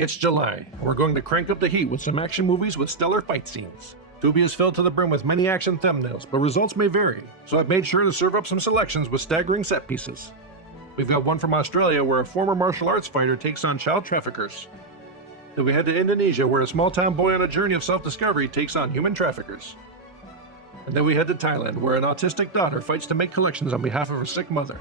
It's July, and we're going to crank up the heat with some action movies with stellar fight scenes. Tubi is filled to the brim with many action thumbnails, but results may vary, so I've made sure to serve up some selections with staggering set pieces. We've got one from Australia where a former martial arts fighter takes on child traffickers. Then we head to Indonesia where a small-town boy on a journey of self-discovery takes on human traffickers. And then we head to Thailand where an autistic daughter fights to make collections on behalf of her sick mother.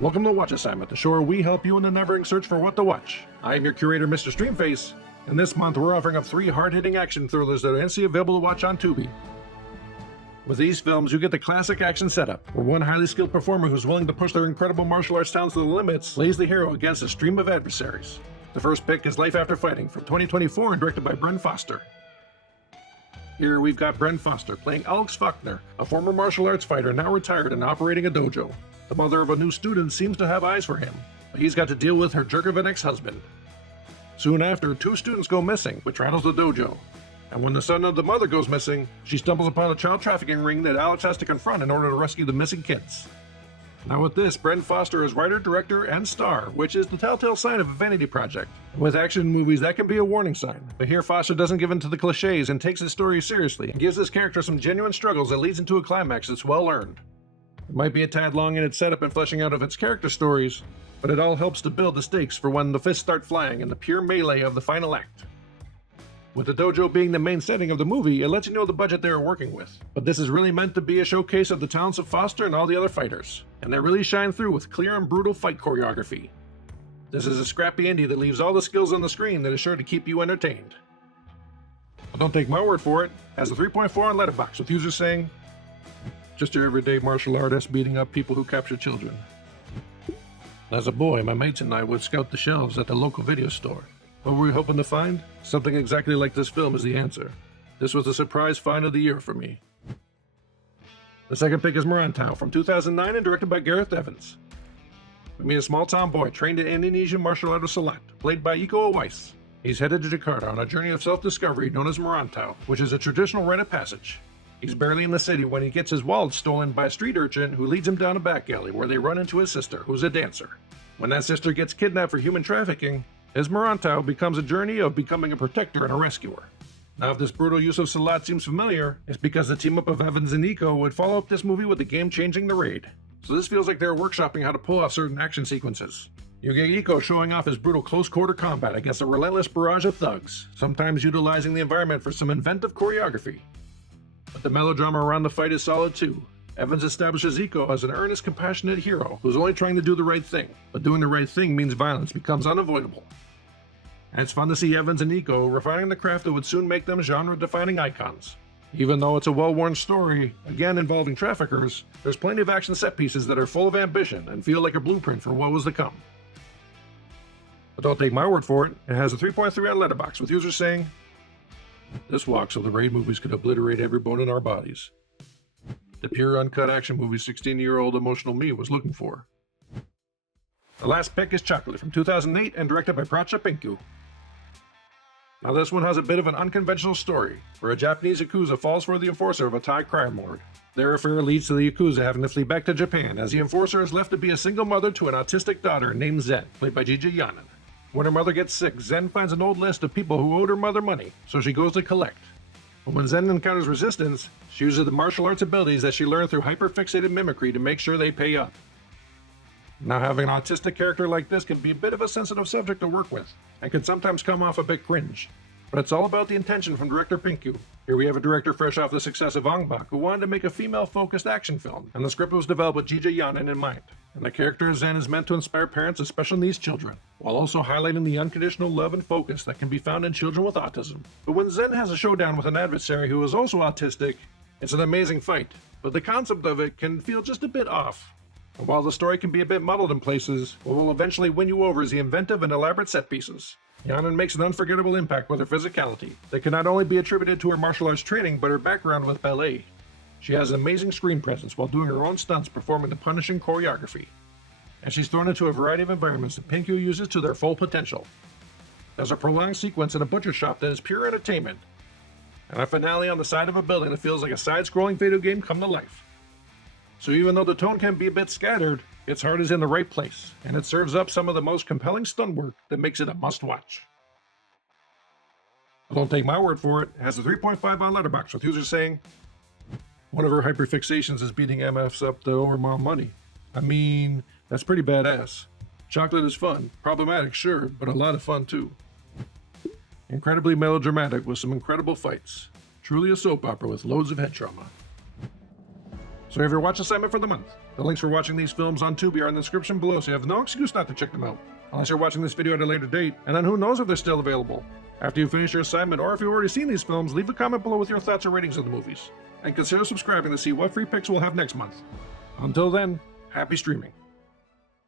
Welcome to Watch Assignment, the show where we help you in the never-ending search for what to watch. I am your curator, Mr. Streamface, and this month we're offering up 3 hard-hitting action thrillers that are instantly available to watch on Tubi. With these films, you get the classic action setup, where one highly skilled performer who's willing to push their incredible martial arts talents to the limits lays the hero against a stream of adversaries. The first pick is Life After Fighting from 2024 and directed by Bren Foster. Here we've got Bren Foster playing Alex Faulkner, a former martial arts fighter now retired and operating a dojo. The mother of a new student seems to have eyes for him, but he's got to deal with her jerk of an ex-husband. Soon after, 2 students go missing, which rattles the dojo. And when the son of the mother goes missing, she stumbles upon a child trafficking ring that Alex has to confront in order to rescue the missing kids. Now with this, Bren Foster is writer, director, and star, which is the telltale sign of a vanity project. With action movies, that can be a warning sign. But here Foster doesn't give in to the cliches and takes his story seriously, and gives his character some genuine struggles that leads into a climax that's well earned. It might be a tad long in its setup and fleshing out of its character stories, but it all helps to build the stakes for when the fists start flying in the pure melee of the final act. With the dojo being the main setting of the movie, it lets you know the budget they are working with. But this is really meant to be a showcase of the talents of Foster and all the other fighters, and they really shine through with clear and brutal fight choreography. This is a scrappy indie that leaves all the skills on the screen that is sure to keep you entertained. But don't take my word for it, it has a 3.4 on Letterboxd with users saying, "Just your everyday martial artist beating up people who capture children." As a boy, my mates and I would scout the shelves at the local video store. What were we hoping to find? Something exactly like this film is the answer. This was the surprise find of the year for me. The second pick is Merantau from 2009 and directed by Gareth Evans. We meet a small-town boy trained in Indonesian martial artist Silat, played by Iko Uwais. He's headed to Jakarta on a journey of self-discovery known as Merantau, which is a traditional rite of passage. He's barely in the city when he gets his wallet stolen by a street urchin who leads him down a back alley where they run into his sister, who's a dancer. When that sister gets kidnapped for human trafficking, his Merantau becomes a journey of becoming a protector and a rescuer. Now if this brutal use of Silat seems familiar, it's because the team-up of Evans and Iko would follow up this movie with the game-changing The Raid. So this feels like they're workshopping how to pull off certain action sequences. You get Iko showing off his brutal close-quarter combat against a relentless barrage of thugs, sometimes utilizing the environment for some inventive choreography. But the melodrama around the fight is solid too. Evans establishes Iko as an earnest, compassionate hero who's only trying to do the right thing, but doing the right thing means violence becomes unavoidable. And it's fun to see Evans and Iko refining the craft that would soon make them genre-defining icons. Even though it's a well-worn story, again involving traffickers, there's plenty of action set pieces that are full of ambition and feel like a blueprint for what was to come. But don't take my word for it, it has a 3.3 on Letterboxd with users saying, "This walk so the Raid movies could obliterate every bone in our bodies. The pure uncut action movie 16-year-old emotional me was looking for." The last pick is Chocolate from 2008 and directed by Pracha Pinku. Now this one has a bit of an unconventional story, where a Japanese Yakuza falls for the enforcer of a Thai crime lord. Their affair leads to the Yakuza having to flee back to Japan, as the enforcer is left to be a single mother to an autistic daughter named Zen, played by Gigi Yanin. When her mother gets sick, Zen finds an old list of people who owed her mother money, so she goes to collect. But when Zen encounters resistance, she uses the martial arts abilities that she learned through hyper-fixated mimicry to make sure they pay up. Now having an autistic character like this can be a bit of a sensitive subject to work with, and can sometimes come off a bit cringe. But it's all about the intention from director Pinku. Here we have a director fresh off the success of Ong Bak who wanted to make a female-focused action film, and the script was developed with Gigi Yanin in mind. And the character Zen is meant to inspire parents of special needs children, while also highlighting the unconditional love and focus that can be found in children with autism. But when Zen has a showdown with an adversary who is also autistic, it's an amazing fight, but the concept of it can feel just a bit off. And while the story can be a bit muddled in places, what will eventually win you over is the inventive and elaborate set pieces. Yanin makes an unforgettable impact with her physicality that can not only be attributed to her martial arts training but her background with ballet. She has an amazing screen presence while doing her own stunts performing the punishing choreography. And she's thrown into a variety of environments that Pinku uses to their full potential. There's a prolonged sequence in a butcher shop that is pure entertainment, and a finale on the side of a building that feels like a side-scrolling video game come to life. So even though the tone can be a bit scattered, Its heart is in the right place, and it serves up some of the most compelling stunt work that makes it a must-watch. But don't take my word for it. It has a 3.5 on Letterboxd, with users saying, one of her hyperfixations is beating MFs up to over more money. I mean, that's pretty badass. Chocolate is fun. Problematic, sure, but a lot of fun too. Incredibly melodramatic with some incredible fights. Truly a soap opera with loads of head trauma. So have your watch assignment for the month. The links for watching these films on Tubi are in the description below, so you have no excuse not to check them out. Unless you're watching this video at a later date, and then who knows if they're still available. After you finish your assignment, or if you've already seen these films, leave a comment below with your thoughts or ratings of the movies. And consider subscribing to see what free picks we'll have next month. Until then, happy streaming.